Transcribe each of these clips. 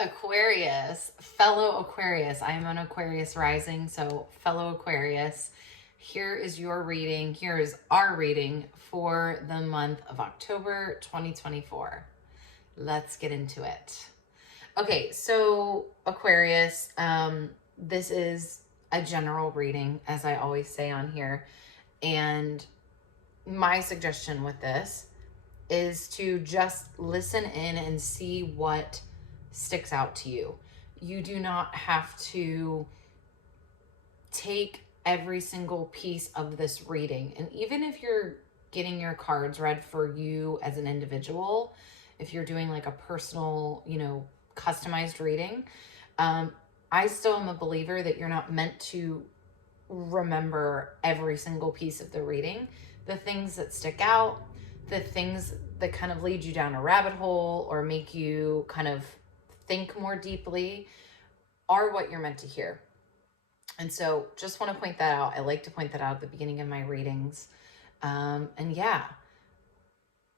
Aquarius, fellow Aquarius. I am an Aquarius rising, so fellow Aquarius, here is your reading. Here is our reading for the month of October 2024. Let's get into it. Okay, so Aquarius, this is a general reading, as I always say on here. And my suggestion with this is to just listen in and see what sticks out to you. You do not have to take every single piece of this reading. And even if you're getting your cards read for you as an individual, if you're doing like a personal, customized reading, I still am a believer that you're not meant to remember every single piece of the reading. The things that stick out, the things that kind of lead you down a rabbit hole or make you kind of think more deeply are what you're meant to hear. And so just want to point that out. I like to point that out at the beginning of my readings. And yeah,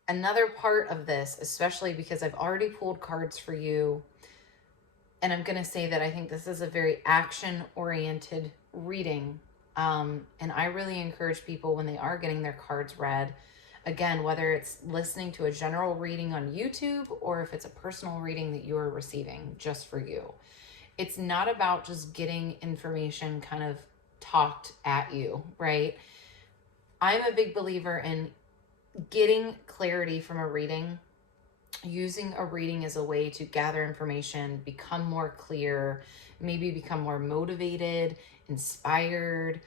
another part of this, especially because I've already pulled cards for you, and I'm going to say that I think this is a very action-oriented reading. And I really encourage people when they are getting their cards read, again, whether it's listening to a general reading on YouTube or if it's a personal reading that you are receiving just for you. It's not about just getting information kind of talked at you, right? I'm a big believer in getting clarity from a reading, using a reading as a way to gather information, become more clear, maybe become more motivated, inspired,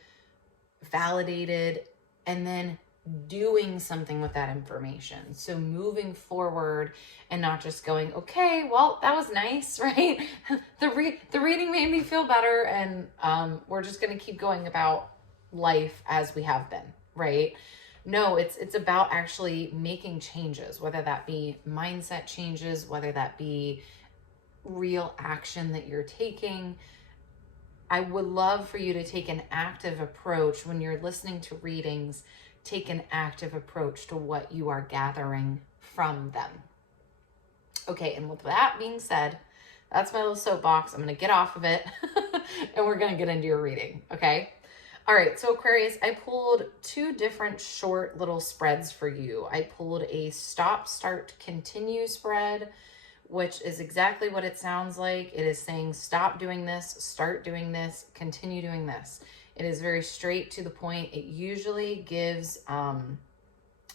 validated, and then doing something with that information. So moving forward and not just going, okay, well, that was nice, right? The reading made me feel better, and we're just going to keep going about life as we have been, right? No, it's about actually making changes, whether that be mindset changes, whether that be real action that you're taking. I would love for you to take an active approach when you're listening to readings. Take an active approach to what you are gathering from them. Okay, and with that being said, that's my little soapbox. I'm going to get off of it and we're going to get into your reading, okay? All right, so Aquarius, I pulled two different short little spreads for you. I pulled a stop, start, continue spread, which is exactly what it sounds like. It is saying stop doing this, start doing this, continue doing this. It is very straight to the point. It usually gives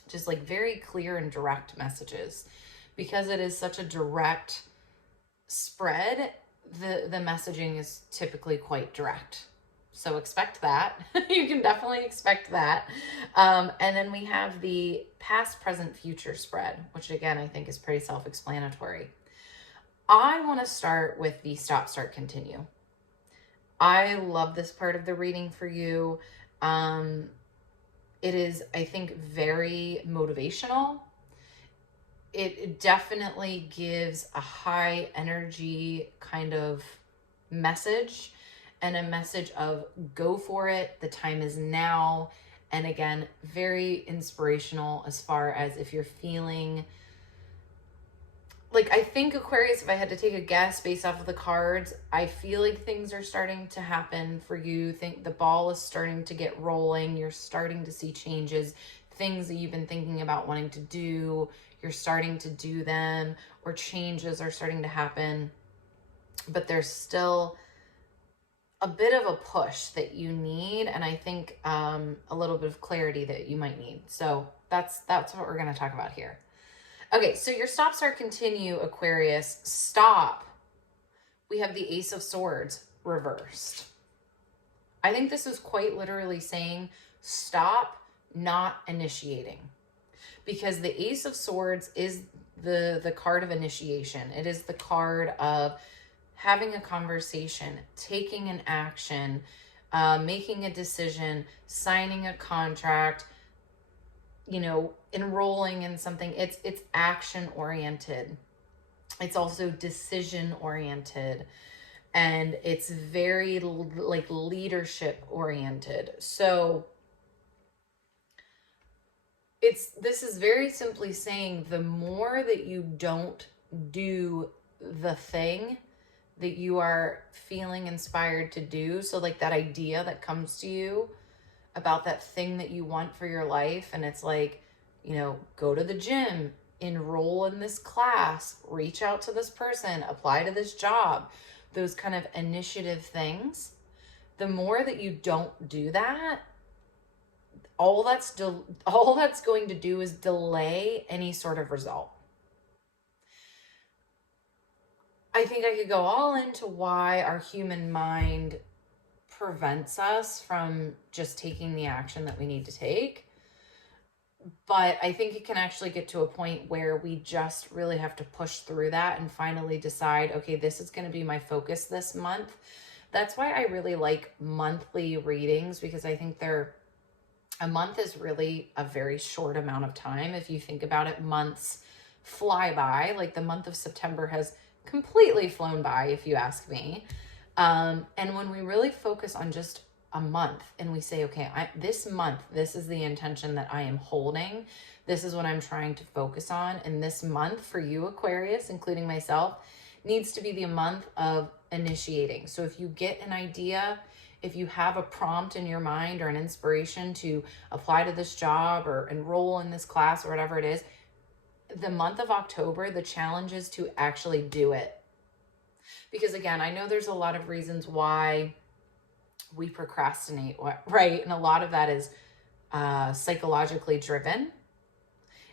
just like very clear and direct messages. Because it is such a direct spread, the messaging is typically quite direct. So expect that. You can definitely expect that. And then we have the past, present, future spread, which again, I think is pretty self-explanatory. I want to start with the stop, start, continue. I love this part of the reading for you. It is, I think, very motivational. It definitely gives a high energy kind of message, and a message of go for it. The time is now. And again, very inspirational as far as if you're feeling like, I think Aquarius, if I had to take a guess based off of the cards, I feel like things are starting to happen for you. Think the ball is starting to get rolling. You're starting to see changes, things that you've been thinking about wanting to do. You're starting to do them, or changes are starting to happen, but there's still a bit of a push that you need. And I think a little bit of clarity that you might need. So that's what we're going to talk about here. Okay, so your stop, start, continue, Aquarius. Stop. We have the Ace of Swords reversed. I think this is quite literally saying stop not initiating. Because the Ace of Swords is the card of initiation. It is the card of having a conversation, taking an action, making a decision, signing a contract, enrolling in something. It's action oriented. It's also decision oriented, and it's very like leadership oriented. So this is very simply saying the more that you don't do the thing, that you are feeling inspired to do. So like that idea that comes to you about that thing that you want for your life. And it's like, you know, go to the gym, enroll in this class, reach out to this person, apply to this job, those kind of initiative things. The more that you don't do that, all that's going to do is delay any sort of result. I think I could go all into why our human mind prevents us from just taking the action that we need to take. But I think it can actually get to a point where we just really have to push through that and finally decide, okay, this is going to be my focus this month. That's why I really like monthly readings, because I think a month is really a very short amount of time. If you think about it, months fly by. Like the month of September has completely flown by, if you ask me. And when we really focus on just a month and we say, okay, this month, this is the intention that I am holding. This is what I'm trying to focus on. And this month for you, Aquarius, including myself, needs to be the month of initiating. So if you get an idea, if you have a prompt in your mind or an inspiration to apply to this job or enroll in this class or whatever it is, the month of October, the challenge is to actually do it. Because again, I know there's a lot of reasons why we procrastinate, right? And a lot of that is psychologically driven.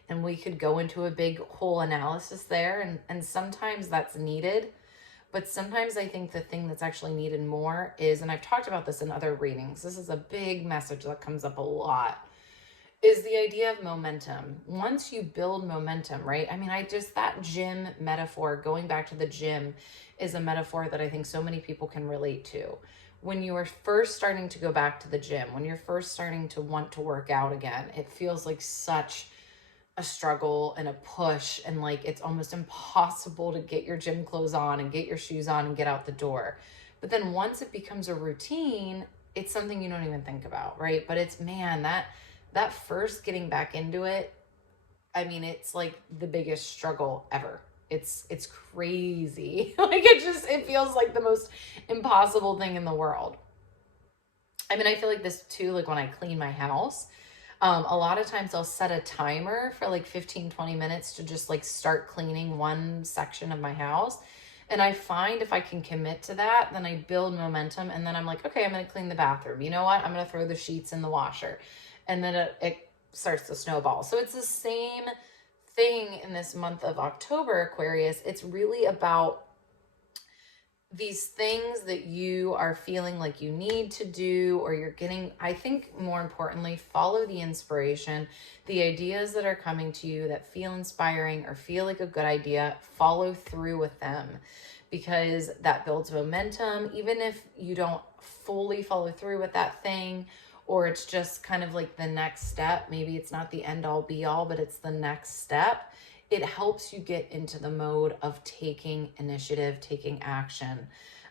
And we could go into a big whole analysis there. And sometimes that's needed. But sometimes I think the thing that's actually needed more is, and I've talked about this in other readings, this is a big message that comes up a lot, is the idea of momentum. Once you build momentum, right? I mean, that gym metaphor, going back to the gym, is a metaphor that I think so many people can relate to. When you are first starting to go back to the gym, when you're first starting to want to work out again, it feels like such a struggle and a push, and like it's almost impossible to get your gym clothes on and get your shoes on and get out the door. But then once it becomes a routine, it's something you don't even think about, right? But it's, man, that first getting back into it, I mean, it's like the biggest struggle ever. It's crazy. Like it feels like the most impossible thing in the world. I mean, I feel like this too, like when I clean my house, a lot of times I'll set a timer for like 15-20 minutes to just like start cleaning one section of my house. And I find if I can commit to that, then I build momentum. And then I'm like, okay, I'm going to clean the bathroom. You know what? I'm going to throw the sheets in the washer. And then it starts to snowball. So it's the same thing in this month of October, Aquarius. It's really about these things that you are feeling like you need to do, or you're getting, I think more importantly, follow the inspiration, the ideas that are coming to you that feel inspiring or feel like a good idea, follow through with them, because that builds momentum. Even if you don't fully follow through with that thing, or it's just kind of like the next step, maybe it's not the end all be all, but it's the next step. It helps you get into the mode of taking initiative, taking action.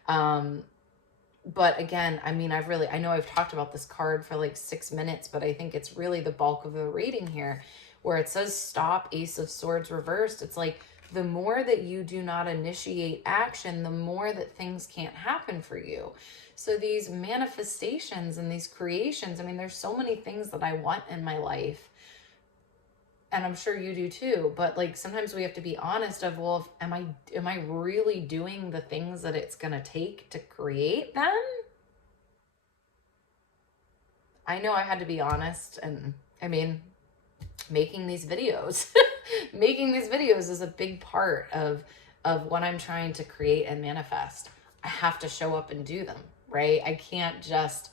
But again, I mean, I know I've talked about this card for like 6 minutes, but I think it's really the bulk of the reading here, where it says stop, Ace of Swords reversed. It's like the more that you do not initiate action, the more that things can't happen for you. So these manifestations and these creations, I mean, there's so many things that I want in my life, and I'm sure you do too, but like sometimes we have to be honest of, well, am I really doing the things that it's going to take to create them? I know I had to be honest, and I mean, making these videos, making these videos is a big part of what I'm trying to create and manifest. I have to show up and do them, right? I can't just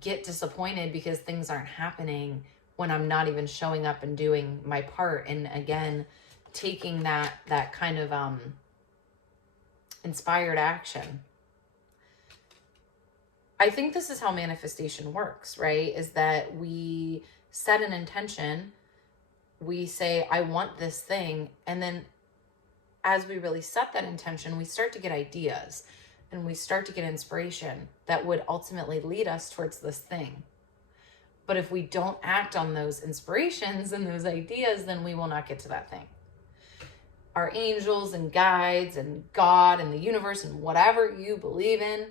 get disappointed because things aren't happening when I'm not even showing up and doing my part. And again, taking that kind of inspired action. I think this is how manifestation works, right? Is that we set an intention, we say, I want this thing, and then as we really set that intention, we start to get ideas and we start to get inspiration that would ultimately lead us towards this thing. But if we don't act on those inspirations and those ideas, then we will not get to that thing. our angels and guides and God and the universe and whatever you believe in.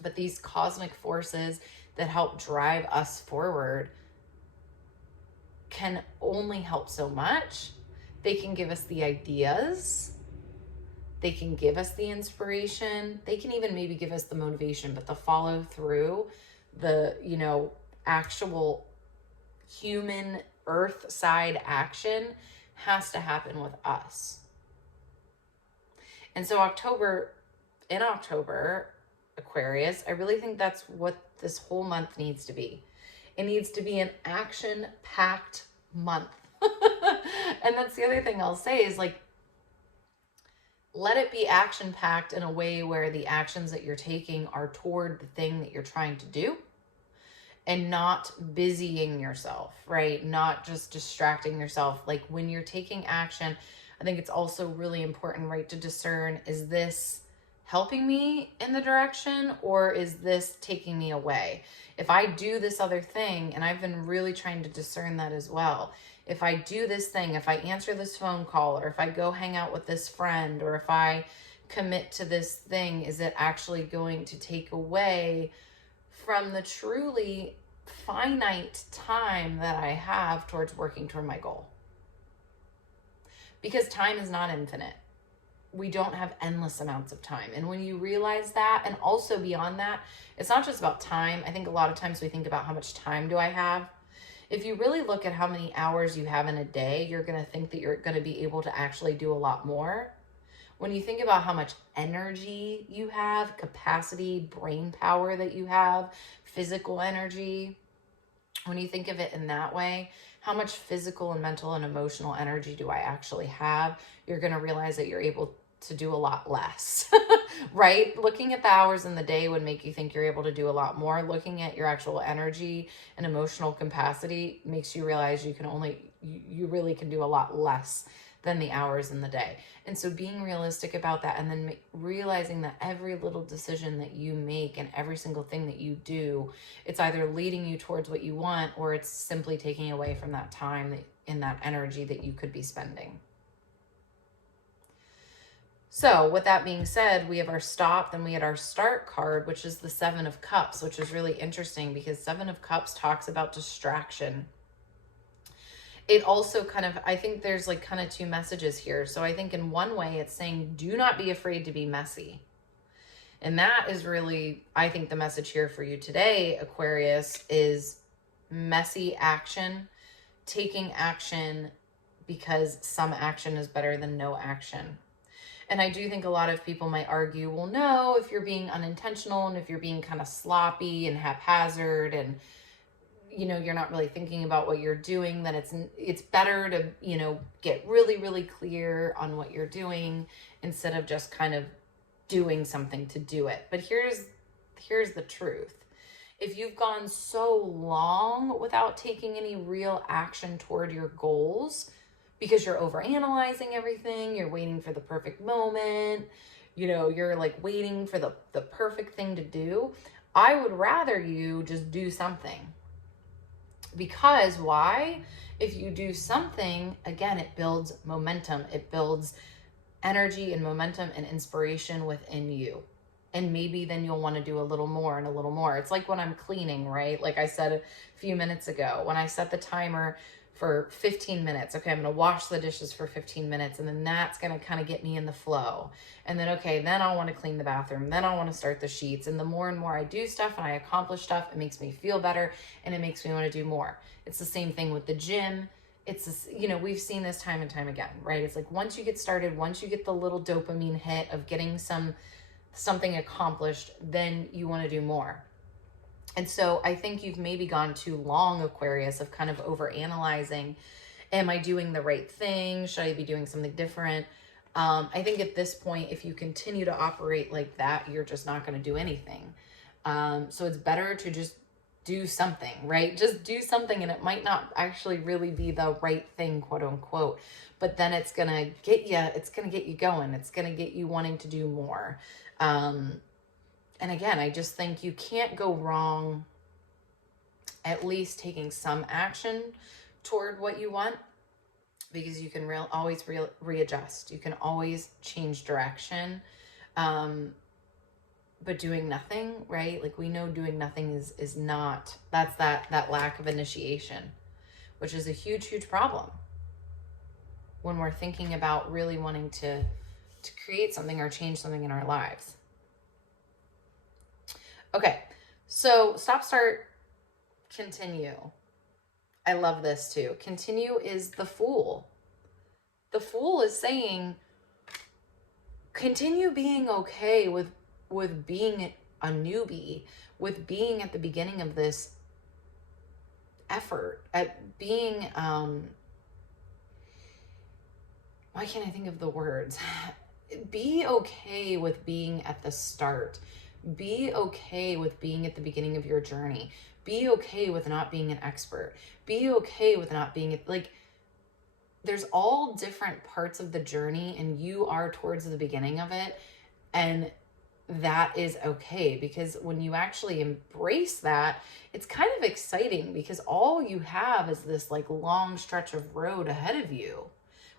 But these cosmic forces that help drive us forward can only help so much. They can give us the ideas. They can give us the inspiration. They can even maybe give us the motivation, but the follow through, the, actual human earth side action has to happen with us. And so in October, Aquarius, I really think that's what this whole month needs to be. It needs to be an action-packed month. And that's the other thing I'll say is like, let it be action-packed in a way where the actions that you're taking are toward the thing that you're trying to do and not busying yourself, right? Not just distracting yourself. Like when you're taking action, I think it's also really important, right, to discern, is this helping me in the direction or is this taking me away? If I do this other thing, and I've been really trying to discern that as well. If I do this thing, if I answer this phone call, or if I go hang out with this friend, or if I commit to this thing, is it actually going to take away from the truly finite time that I have towards working toward my goal? Because time is not infinite. We don't have endless amounts of time. And when you realize that, and also beyond that, it's not just about time. I think a lot of times we think about how much time do I have. If you really look at how many hours you have in a day, you're going to think that you're going to be able to actually do a lot more. When you think about how much energy you have, capacity, brain power that you have, physical energy, when you think of it in that way, how much physical and mental and emotional energy do I actually have? You're going to realize that you're able to do a lot less, right? Looking at the hours in the day would make you think you're able to do a lot more. Looking at your actual energy and emotional capacity makes you realize you really can do a lot less than the hours in the day. And so being realistic about that, and then realizing that every little decision that you make and every single thing that you do, it's either leading you towards what you want, or it's simply taking away from that time and that energy that you could be spending. So with that being said, we have our stop, then we had our start card, which is the Seven of Cups, which is really interesting because Seven of Cups talks about distraction. It also I think there's like kind of two messages here. So I think in one way it's saying, do not be afraid to be messy. And that is really, I think the message here for you today, Aquarius, is messy action, taking action because some action is better than no action. And I do think a lot of people might argue, well, no, if you're being unintentional and if you're being kind of sloppy and haphazard and, you're not really thinking about what you're doing, then it's better to, get really, really clear on what you're doing instead of just kind of doing something to do it. But here's the truth. If you've gone so long without taking any real action toward your goals, because you're overanalyzing everything, you're waiting for the perfect moment, you're like waiting for the perfect thing to do, I would rather you just do something. Because why? If you do something, again, it builds momentum. It builds energy and momentum and inspiration within you. And maybe then you'll want to do a little more and a little more. It's like when I'm cleaning, right? Like I said a few minutes ago, when I set the timer for 15 minutes. Okay, I'm going to wash the dishes for 15 minutes, and then that's going to kind of get me in the flow. And then, okay, then I want to clean the bathroom. Then I want to start the sheets. And the more and more I do stuff and I accomplish stuff, it makes me feel better and it makes me want to do more. It's the same thing with the gym. It's this, we've seen this time and time again, right? It's like once you get started, once you get the little dopamine hit of getting something accomplished, then you want to do more. And so I think you've maybe gone too long, Aquarius, of kind of overanalyzing. Am I doing the right thing? Should I be doing something different? I think at this point, if you continue to operate like that, you're just not going to do anything. So it's better to just do something, right? Just do something, and it might not actually really be the right thing, quote unquote, but then it's going to get you going. It's going to get you wanting to do more. And again, I just think you can't go wrong at least taking some action toward what you want. because you can always readjust. You can always change direction. But doing nothing, right? Like, we know doing nothing is not, that's that lack of initiation, which is a huge, huge problem when we're thinking about really wanting to create something or change something in our lives. Okay, so stop, start, continue. I love this too. Continue is the Fool. The Fool is saying, continue being okay with being a newbie, with being at the beginning of this effort, at being, why can't I think of the words? Be okay with being at the start. Be okay with being at the beginning of your journey. Be okay with not being an expert. Be okay with not being, like, there's all different parts of the journey, and you are towards the beginning of it. And that is okay, because when you actually embrace that, it's kind of exciting, because all you have is this like long stretch of road ahead of you,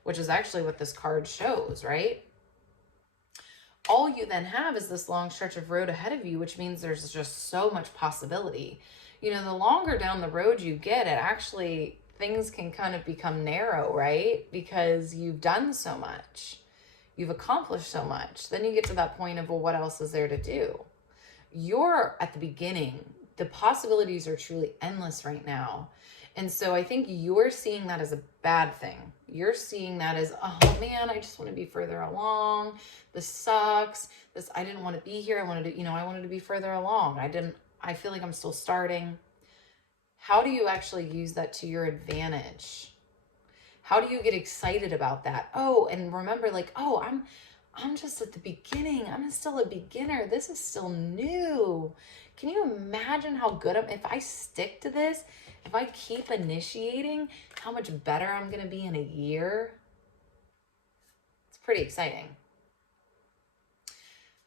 which is actually what this card shows, right? All you then have is this long stretch of road ahead of you, which means there's just so much possibility. You know, the longer down the road you get, it actually, things can kind of become narrow, right? Because you've done so much. You've accomplished so much. Then you get to that point of, well, what else is there to do? You're at the beginning. The possibilities are truly endless right now. And so I think you're seeing that as a bad thing. You're seeing that as, oh man, I just want to be further along. This sucks. I didn't want to be here. I wanted to be further along. I feel like I'm still starting. How do you actually use that to your advantage? How do you get excited about that? Oh, and remember, like, oh, I'm just at the beginning. I'm still a beginner. This is still new. Can you imagine how good if I stick to this, if I keep initiating, how much better I'm going to be in a year? It's pretty exciting.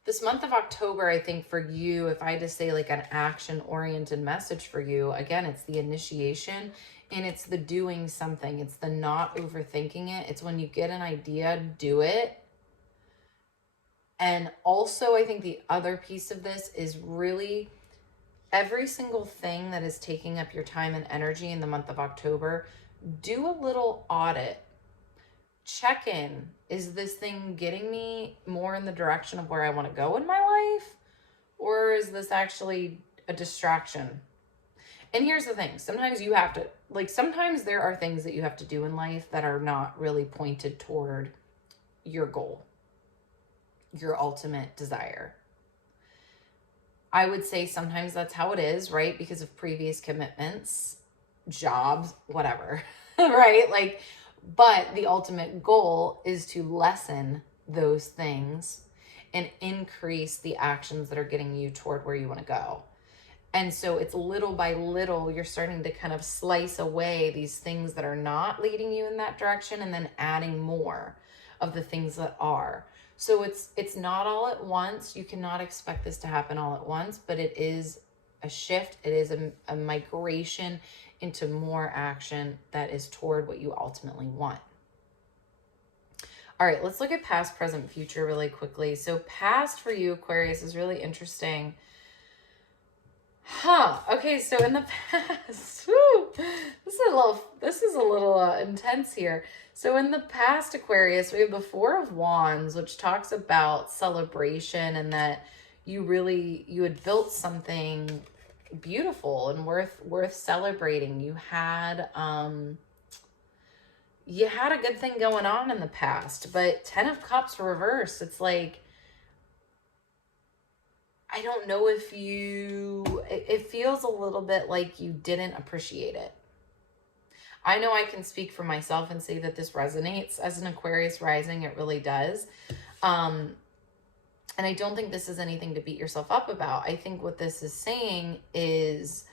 This month of October, I think for you, if I had to say like an action-oriented message for you, again, it's the initiation. And it's the doing something. It's the not overthinking it. It's when you get an idea, do it. And also, I think the other piece of this is really every single thing that is taking up your time and energy in the month of October, do a little audit. Check in. Is this thing getting me more in the direction of where I want to go in my life? Or is this actually a distraction? And here's the thing. Sometimes you have to, sometimes there are things that you have to do in life that are not really pointed toward your goal, your ultimate desire. I would say sometimes that's how it is, right? Because of previous commitments, jobs, whatever, right? But the ultimate goal is to lessen those things and increase the actions that are getting you toward where you want to go. And so it's little by little, you're starting to kind of slice away these things that are not leading you in that direction, and then adding more of the things that are. So it's not all at once. You cannot expect this to happen all at once, but it is a shift. It is a migration into more action that is toward what you ultimately want. All right, let's look at past, present, future really quickly. So past for you, Aquarius, is really interesting. Okay, so in the past, this is a little intense here. So in the past, Aquarius, we have the Four of Wands, which talks about celebration, and that you had built something beautiful and worth celebrating. You had a good thing going on in the past, but 10 of Cups reversed. It's like, I don't know if it feels a little bit like you didn't appreciate it. I know I can speak for myself and say that this resonates as an Aquarius rising. It really does. And I don't think this is anything to beat yourself up about. I think what this is saying is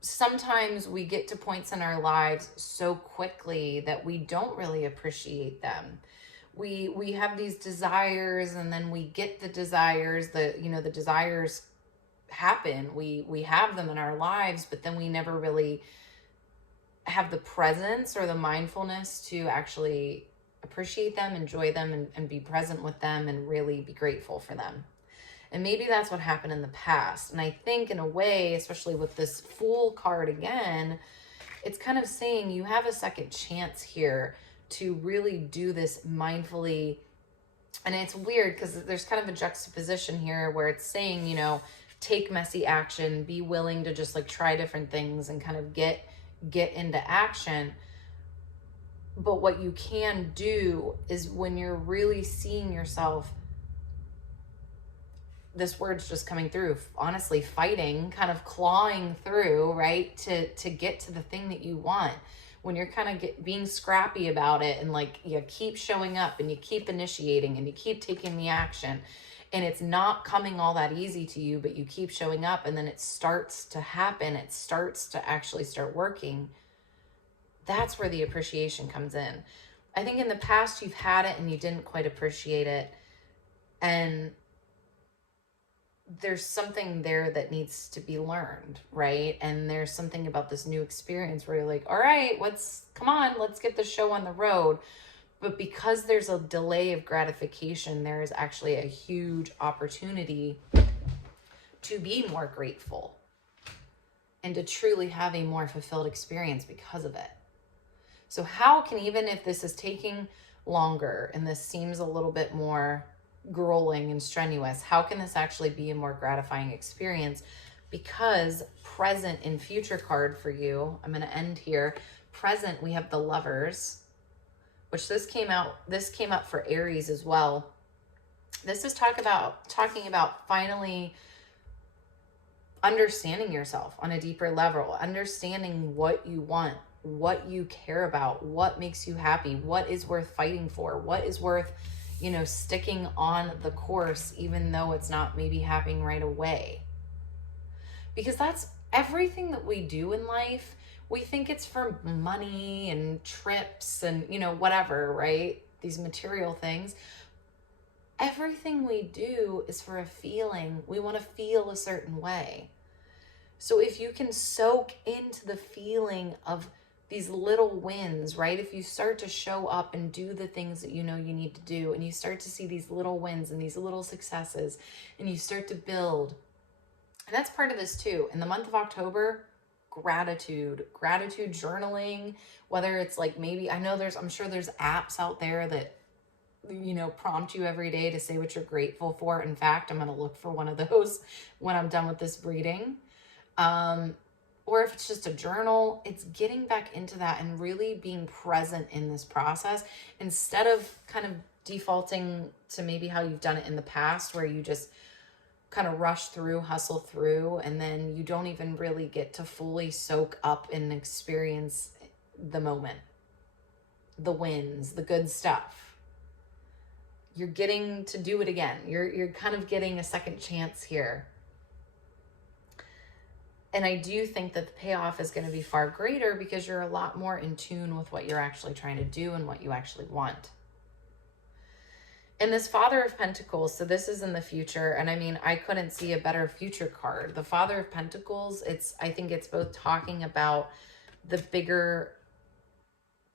sometimes we get to points in our lives so quickly that we don't really appreciate them. We have these desires, and then we get the desires, the desires happen. We have them in our lives, but then we never really have the presence or the mindfulness to actually appreciate them, enjoy them, and be present with them and really be grateful for them. And maybe that's what happened in the past. And I think in a way, especially with this Fool card again, it's kind of saying you have a second chance here to really do this mindfully. And it's weird because there's kind of a juxtaposition here where it's saying, you know, take messy action, be willing to just like try different things and kind of get into action. But what you can do is when you're really seeing yourself, this word's just coming through, honestly, fighting, kind of clawing through, right? To get to the thing that you want. When you're kind of being scrappy about it and like you keep showing up and you keep initiating and you keep taking the action and it's not coming all that easy to you, but you keep showing up and then it starts to happen. It starts to actually start working. That's where the appreciation comes in. I think in the past you've had it and you didn't quite appreciate it. And there's something there that needs to be learned, right? And there's something about this new experience where you're like, all right, come on, let's get the show on the road. But because there's a delay of gratification, there is actually a huge opportunity to be more grateful and to truly have a more fulfilled experience because of it. So how can, even if this is taking longer and this seems a little bit more grueling and strenuous, how can this actually be a more gratifying experience? Because present in future card for you, I'm going to end here. Present, we have the Lovers, which this came up for Aries as well. This is talking about finally understanding yourself on a deeper level, understanding what you want, what you care about, what makes you happy, what is worth fighting for, what is worth, you know, sticking on the course, even though it's not maybe happening right away. Because that's everything that we do in life. We think it's for money and trips and, you know, whatever, right? These material things. Everything we do is for a feeling. We want to feel a certain way. So if you can soak into the feeling of these little wins, right? If you start to show up and do the things that you know you need to do, and you start to see these little wins and these little successes, and you start to build. And that's part of this too. In the month of October, gratitude journaling, whether it's like maybe, I'm sure there's apps out there that, you know, prompt you every day to say what you're grateful for. In fact, I'm going to look for one of those when I'm done with this reading. Or if it's just a journal, it's getting back into that and really being present in this process instead of kind of defaulting to maybe how you've done it in the past, where you just kind of rush through, hustle through, and then you don't even really get to fully soak up and experience the moment, the wins, the good stuff. You're getting to do it again. You're kind of getting a second chance here. And I do think that the payoff is going to be far greater because you're a lot more in tune with what you're actually trying to do and what you actually want. And this Father of Pentacles, so this is in the future. And I mean, I couldn't see a better future card. The Father of Pentacles, I think it's both talking about the bigger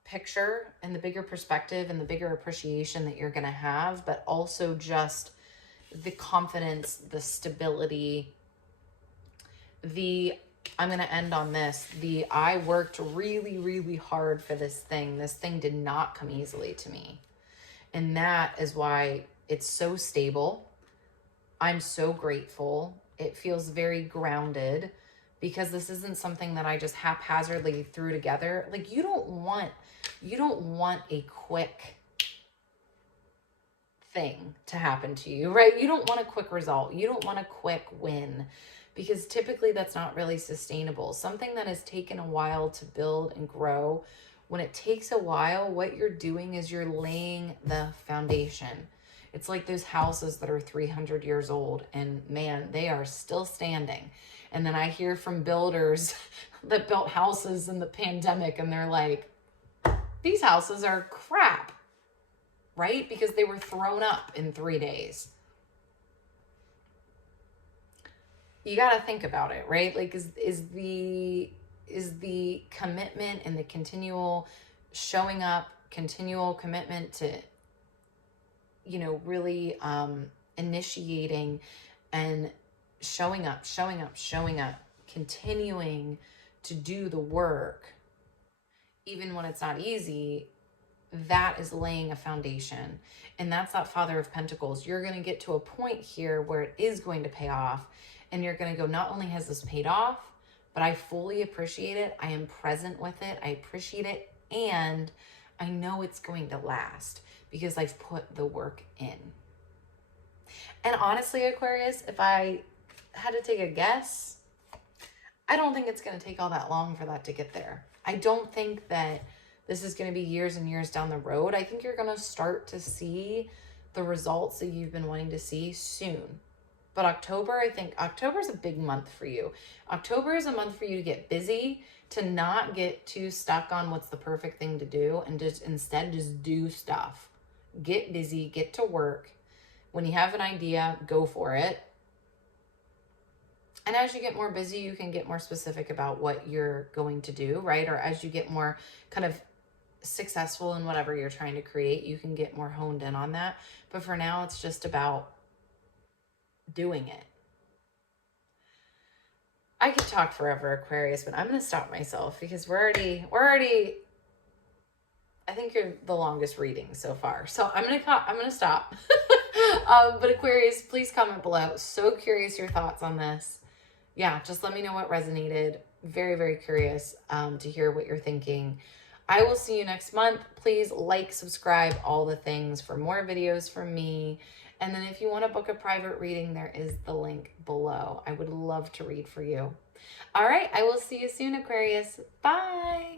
picture and the bigger perspective and the bigger appreciation that you're going to have, but also just the confidence, the stability, I'm going to end on this. I worked really, really hard for this thing. This thing did not come easily to me. And that is why it's so stable. I'm so grateful. It feels very grounded because this isn't something that I just haphazardly threw together. Like you don't want a quick thing to happen to you, right? You don't want a quick result. You don't want a quick win. Because typically that's not really sustainable. Something that has taken a while to build and grow, when it takes a while, what you're doing is you're laying the foundation. It's like those houses that are 300 years old and man, they are still standing. And then I hear from builders that built houses in the pandemic and they're like, these houses are crap, right? Because they were thrown up in 3 days. You got to think about it, right? Like, is the is the commitment and the continual showing up, continual commitment to, you know, really initiating and showing up, continuing to do the work, even when it's not easy. That is laying a foundation. And that's that Father of Pentacles. You're going to get to a point here where it is going to pay off. And you're going to go, not only has this paid off, but I fully appreciate it. I am present with it. I appreciate it. And I know it's going to last because I've put the work in. And honestly, Aquarius, if I had to take a guess, I don't think it's going to take all that long for that to get there. I don't think that this is going to be years and years down the road. I think you're going to start to see the results that you've been wanting to see soon. But October, I think October is a big month for you. October is a month for you to get busy, to not get too stuck on what's the perfect thing to do, and just instead just do stuff. Get busy, get to work. When you have an idea, go for it. And as you get more busy, you can get more specific about what you're going to do, right? Or as you get more kind of successful in whatever you're trying to create, you can get more honed in on that. But for now, it's just about doing it. I could talk forever, Aquarius, but I'm going to stop myself because we're already, I think you're the longest reading so far. So I'm going to stop. But Aquarius, please comment below. So curious your thoughts on this. Yeah, just let me know what resonated. Very, very curious to hear what you're thinking. I will see you next month. Please like, subscribe, all the things for more videos from me. And then if you want to book a private reading, there is the link below. I would love to read for you. All right, I will see you soon, Aquarius. Bye.